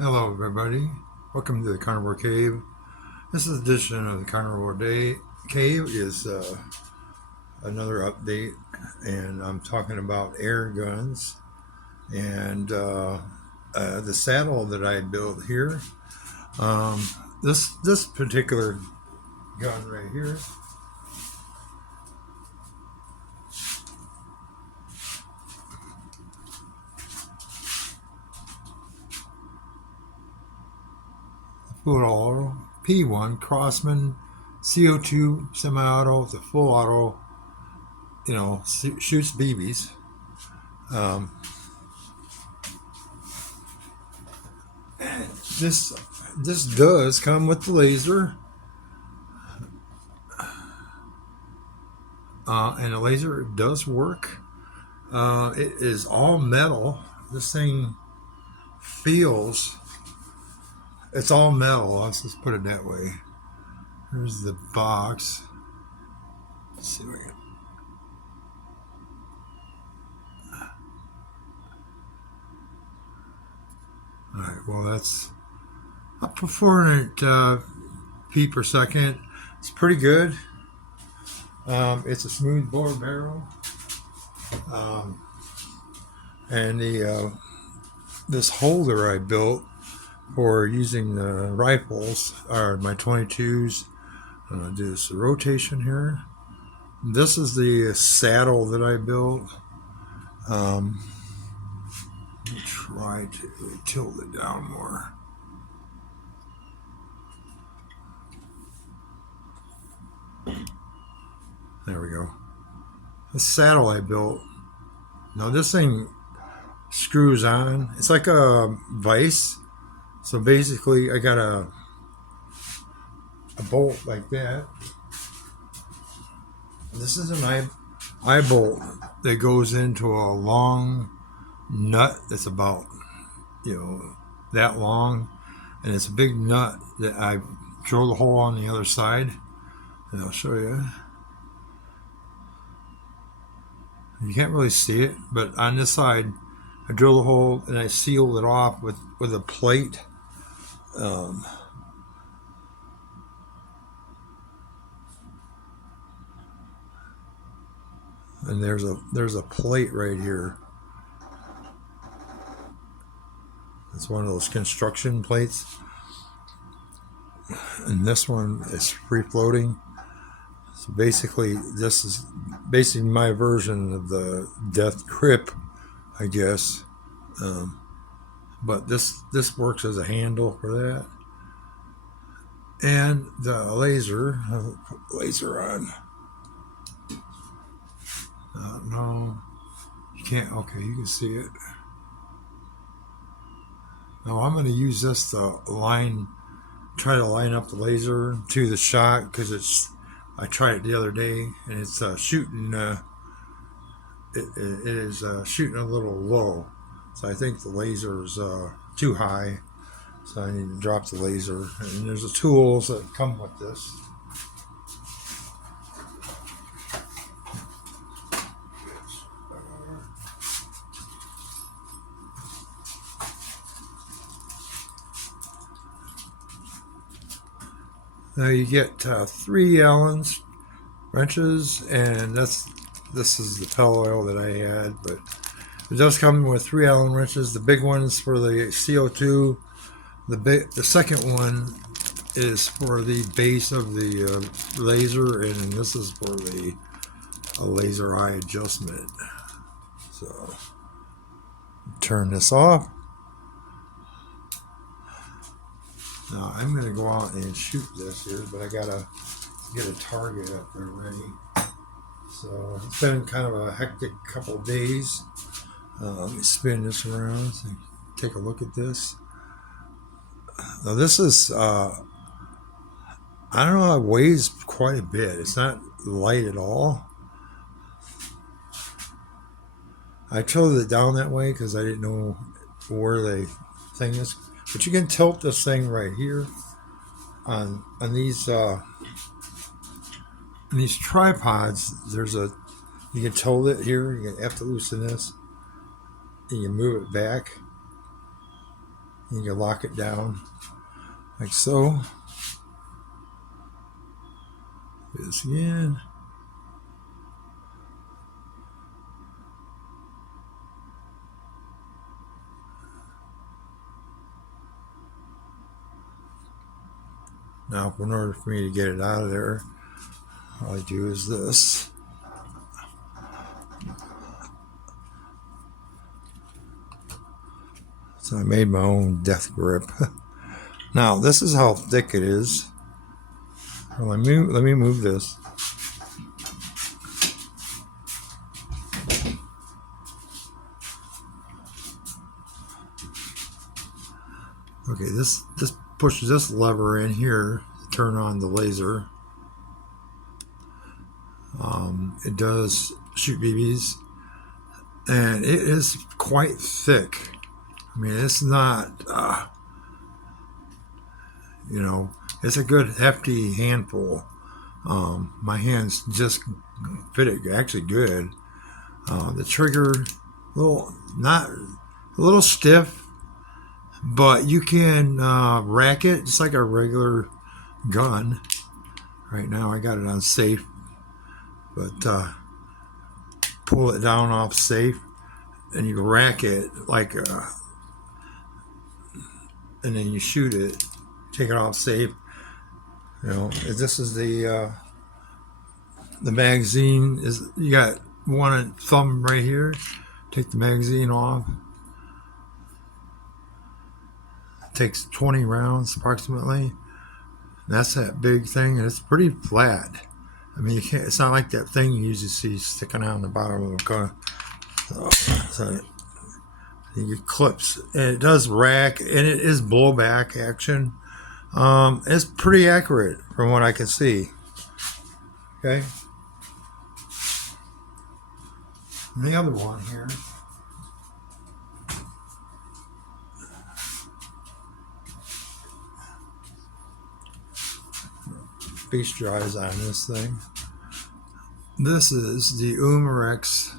Hello, everybody. Welcome to the Carnivore Cave. This is edition of the Carnivore Day Cave is another update, and I'm talking about air guns and the saddle that I built here. Um, this particular gun right here. Full P1 Crosman CO2 semi-auto. It's a full auto. Shoots BBs. Um, this this does come with the laser, and the laser does work. It is all metal. This thing feels. It's all metal. Let's just put it that way. Here's the box. Let's see if we can. All right. Well, that's up to 400 p per second. It's pretty good. It's a smooth bore barrel, and the this holder I built for using the rifles are my 22s. I'm gonna do this rotation here. This is the saddle that I built. Try to tilt it down more. There we go. The saddle I built. Now this thing screws on. It's like a vise. So basically I got a bolt like that. This is an eye bolt that goes into a long nut that's about that long, and it's a big nut that I drill the hole on the other side, and I'll show you. You can't really see it, but on this side I drill the hole and I sealed it off with a plate. And there's a plate right here. It's one of those construction plates, and this one is free floating. So basically, this is basically my version of the death grip, I guess. But this works as a handle for that, and the laser. I'll put the laser on. No, you can't. Okay, you can see it. Now I'm going to use this to try to line up the laser to the shot, because I tried it the other day and it's shooting. It is shooting a little low, so I think the laser is too high. So I need to drop the laser. And there's the tools that come with this. Now you get 3 Allen wrenches, and this is the pell oil that I had, but it does come with 3 Allen wrenches. The big one is for the CO2. The second one is for the base of the laser, and this is for the laser eye adjustment. So turn this off. Now I'm going to go out and shoot this here, but I gotta get a target up there ready. So it's been kind of a hectic couple of days. Let me spin this around so take a look at this. Now this is I don't know, it weighs quite a bit. It's not light at all. I tilted it down that way because I didn't know where the thing is. But you can tilt this thing right here on these tripods. You can tilt it here. You have to loosen this, and you move it back, You can lock it down like so. Do this again. Now, in order for me to get it out of there, all I do is this. So I made my own death grip. Now, this is how thick it is. Well, let me move this. Okay, this pushes this lever in here to turn on the laser. It does shoot BBs, and it is quite thick. I mean, it's not, you know, it's a good hefty handful. My hands just fit it actually good. The trigger, not a little stiff, but you can rack it just like a regular gun. Right now, I got it on safe, but pull it down off safe, and you rack it like, and then you shoot it. Take it off safe. You know, this is the magazine. Is you got one thumb right here. Take the magazine off. It takes 20 rounds approximately. That's that big thing, and it's pretty flat. I mean, you can't. It's not like that thing you usually see sticking out on the bottom of the gun. So it clips, and it does rack, and it is blowback action. It's pretty accurate from what I can see. Okay. And the other one here. Feast your eyes on this thing. This is the Umarex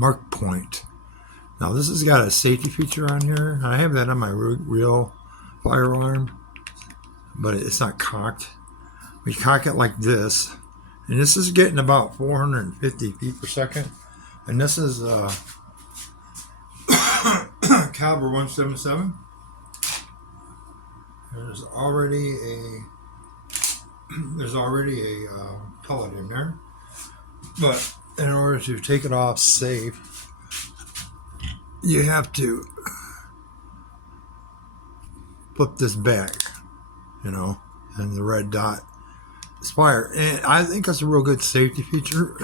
Markpoint. Now this has got a safety feature on here. I have that on my real firearm, but it's not cocked. We cock it like this, and this is getting about 450 feet per second. And this is caliber 177. There's already a pellet in there, but in order to take it off safe, you have to flip this back, you know, and the red dot is fire. And I think that's a real good safety feature.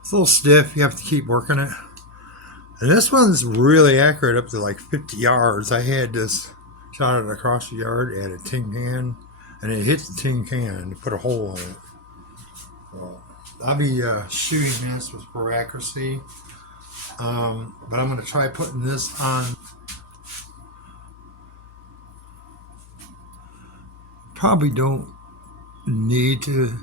It's a little stiff. You have to keep working it. And this one's really accurate up to like 50 yards. I had this, shot it across the yard at a tin can, and it hit the tin can to put a hole in it. So I'll be shooting this with for accuracy. But I'm going to try putting this on. Probably don't need to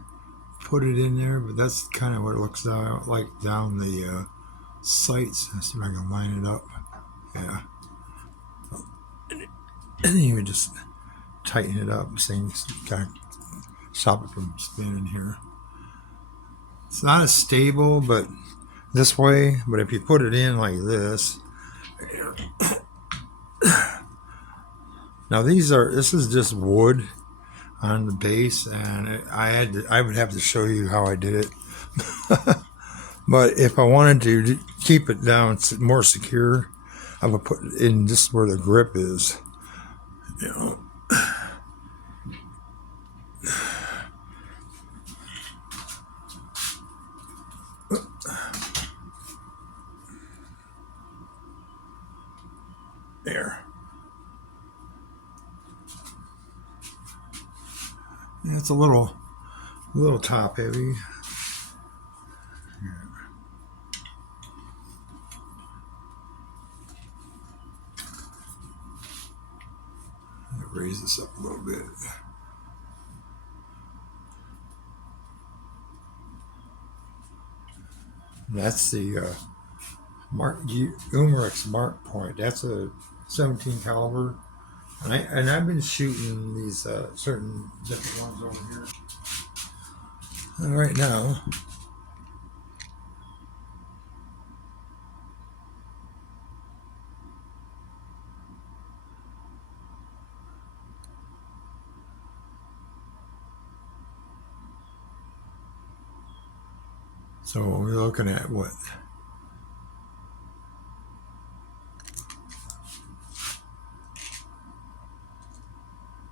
put it in there, but that's kind of what it looks like down the sights. Let's see if I can line it up. Yeah. And then you just tighten it up, things kind of stop it from spinning here. It's not as stable, but this way. But if you put it in like this, now this is just wood on the base, and I would have to show you how I did it. But if I wanted to keep it down more secure, I would put it in just where the grip is. You know. There. It's a little top heavy. Raise this up a little bit. That's the Umarex Markpoint. That's a 17 caliber, and I've been shooting these certain different ones over here. And right now, so we're looking at what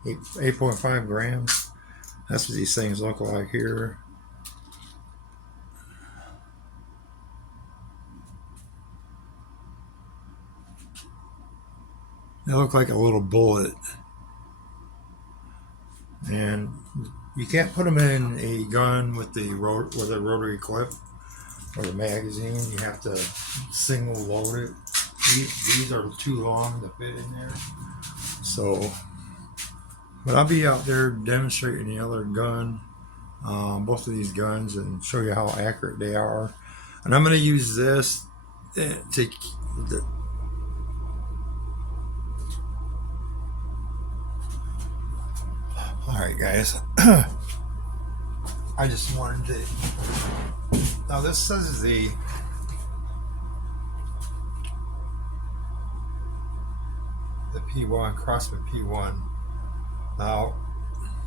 8.5 grams. That's what these things look like here. They look like a little bullet, and you can't put them in a gun with the rotary clip or the magazine. You have to single load it. These are too long to fit in there. So, but I'll be out there demonstrating the other gun, both of these guns, and show you how accurate they are. And I'm going to use this to all right, guys. I just wanted to. Now this says the P1, Crosman P1. Now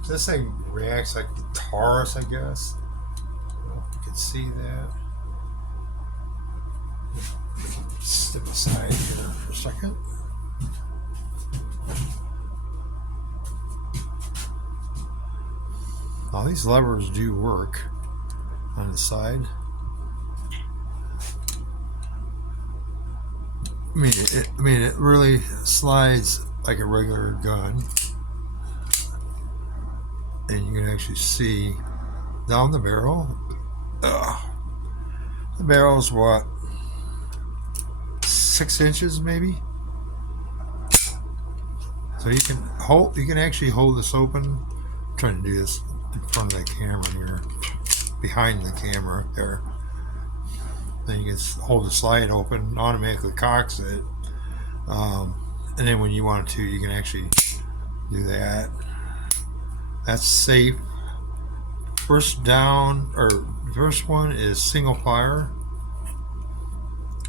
this thing reacts like the Taurus, I guess. I don't know if you can see that. Step aside here for a second. Now these levers do work on the side. I mean, it really slides like a regular gun, and you can actually see down the barrel. The barrel's what, 6 inches maybe. So you can actually hold this open. I'm trying to do this in front of the camera here, behind the camera there. Then you can hold the slide open, automatically cocks it, and then when you want to, you can actually do that. That's safe. First one is single fire.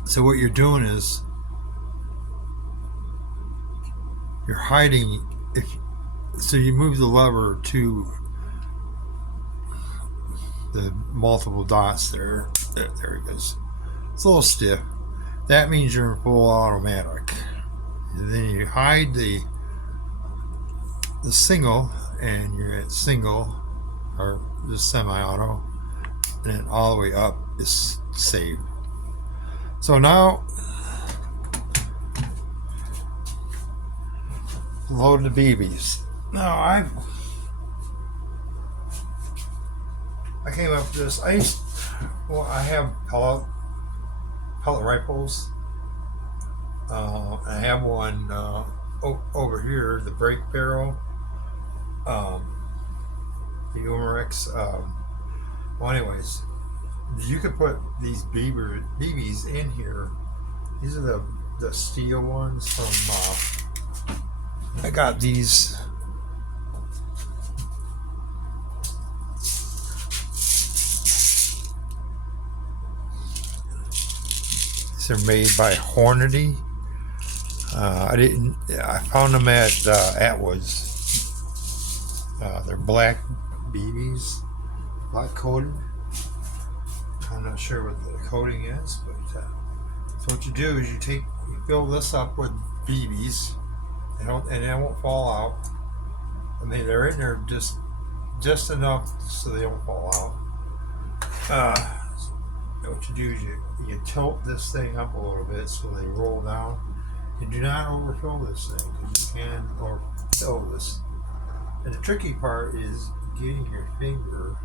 So what you're doing is you're hiding. So you move the lever to the multiple dots there. There it goes. It's a little stiff. That means you're in full automatic. And then you hide the single, and you're at single or just semi-auto, and then all the way up is saved. So now load the BBs. Now I came up with this. I have pellet rifles. I have one over here, the brake barrel, the Umarex. Well, anyways, you could put these BBs in here. These are the steel ones from. I got these. They're made by Hornady. I found them at Atwood's. They're black BBs, black coated. I'm not sure what the coating is, but so what you do is you fill this up with BBs, and they won't fall out. I mean, they're in there just enough so they don't fall out. What you do is you tilt this thing up a little bit so they roll down. And do not overfill this thing, because you can overfill this. And the tricky part is getting your finger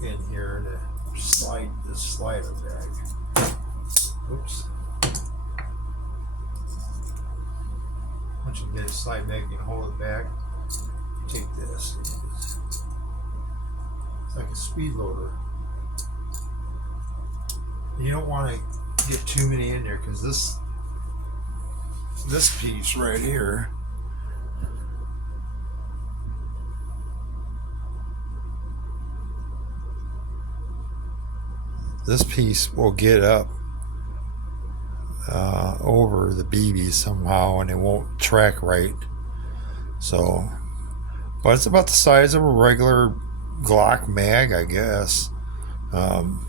in here to slide this slider back. Oops. Once you get it slide back, you can hold it back. You take this. It's like a speed loader. You don't want to get too many in there because this piece right here, this piece will get up over the BB somehow, and it won't track right. So, but it's about the size of a regular Glock mag, I guess. Um,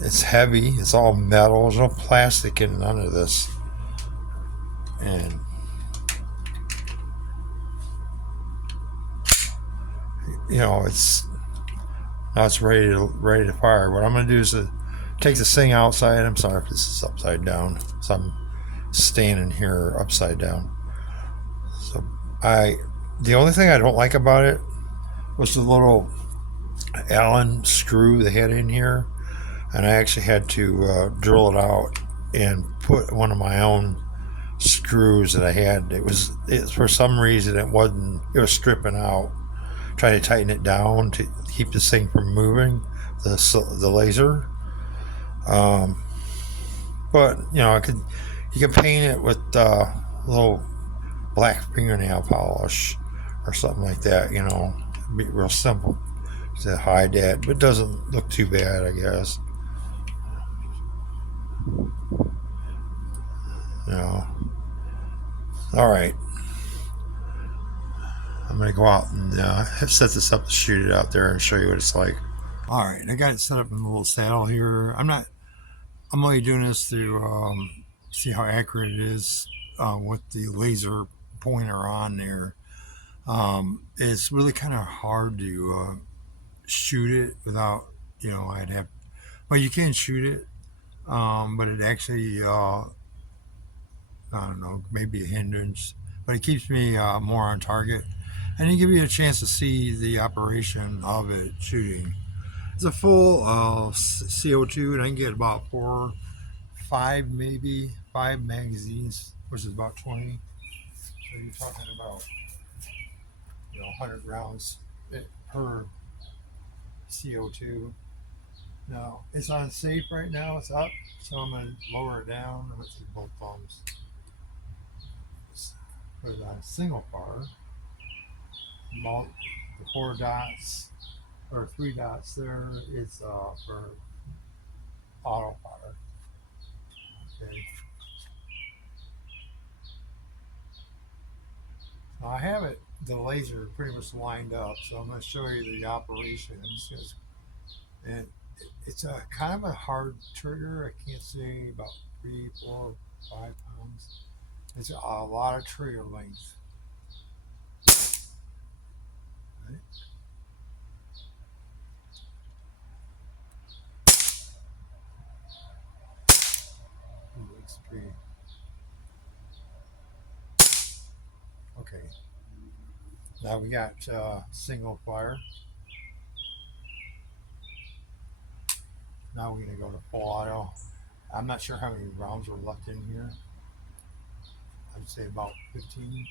it's heavy. It's all metal. There's no plastic in none of this, and you know it's now it's ready to fire. What I'm going to do is take this thing outside. I'm sorry if this is upside down. So I'm standing here upside down. So the only thing I don't like about it was the little Allen screw they had in here, and I actually had to drill it out and put one of my own screws that I had. It was for some reason it was stripping out. Trying to tighten it down to keep this thing from moving, the laser. But you know, you can paint it with a little black fingernail polish or something like that. You know, it'd be real simple to hide that, but it doesn't look too bad, I guess. You know. All right. I'm gonna go out and set this up to shoot it out there and show you what it's like. All right, I got it set up in a little saddle here. I'm only doing this to see how accurate it is with the laser pointer on there. It's really kind of hard to shoot it without, well, you can shoot it, but it actually, I don't know, maybe a hindrance, but it keeps me more on target. And it gives you a chance to see the operation of it shooting. It's a full CO2, and I can get about five magazines, which is about 20. So you're talking about 100 rounds per CO2. Now it's on safe right now. It's up, so I'm gonna lower it down. I'm gonna take both thumbs. Put it on single fire. The 4 dots or 3 dots there is for auto fire. Okay. Now I have the laser pretty much lined up, so I'm going to show you the operation. And it's a kind of a hard trigger. I can't say about 3, 4, 5 pounds. It's a lot of trigger length. Right? Okay. Now we got single fire. Now we're going to go to full auto. I'm not sure how many rounds are left in here. I'd say about 15.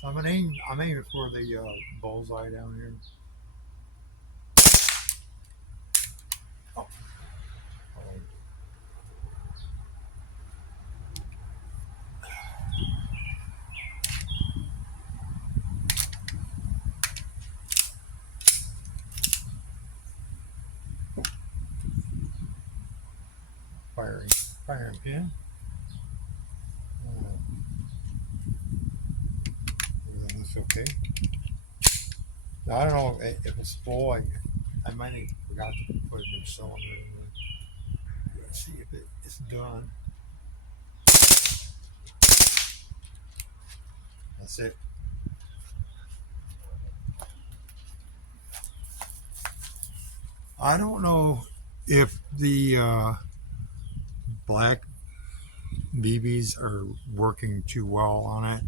So I'm aiming for the bullseye down here. Oh. Firing pin. Everything looks okay. Now, I don't know if it's full. I might have forgot to put a new cylinder in there. Let's see if it's done. That's it. I don't know if the black BBs are working too well on it.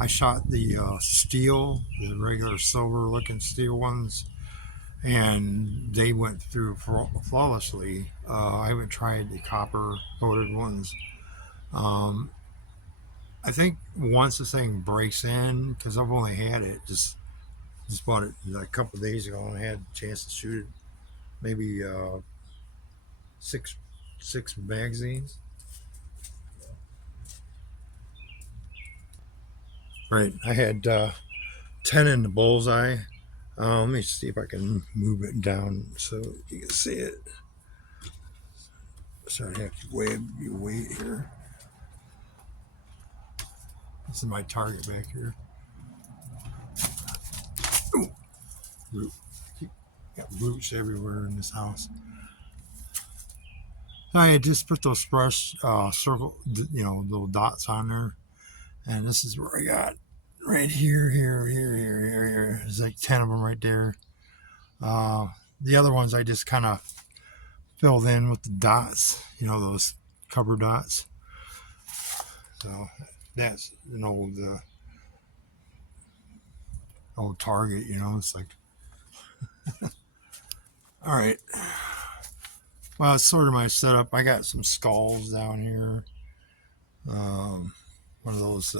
I shot the steel, the regular silver looking steel ones, and they went through flawlessly. I haven't tried the copper coated ones. Um, I think once this thing breaks in, because I've only had it, just bought it like a couple of days ago, and I had a chance to shoot it maybe six magazines. Right, I had 10 in the bullseye. Let me see if I can move it down so you can see it. So I have to wait here. This is my target back here. Ooh, root. Got roots everywhere in this house. I just put those brush circle, little dots on there, and this is where I got right here. There's like 10 of them right there. The other ones I just kind of filled in with the dots, those cover dots. So that's the old target, it's like, all right. Well, it's sort of my setup. I got some skulls down here. One of those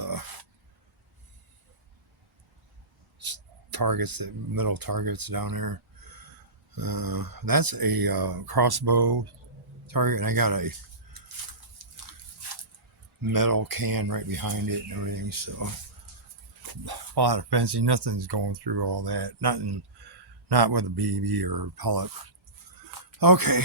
targets, the middle targets down there. That's a crossbow target, and I got a metal can right behind it and everything. So a lot of fencing. Nothing's going through all that. Not with a BB or a pellet. Okay.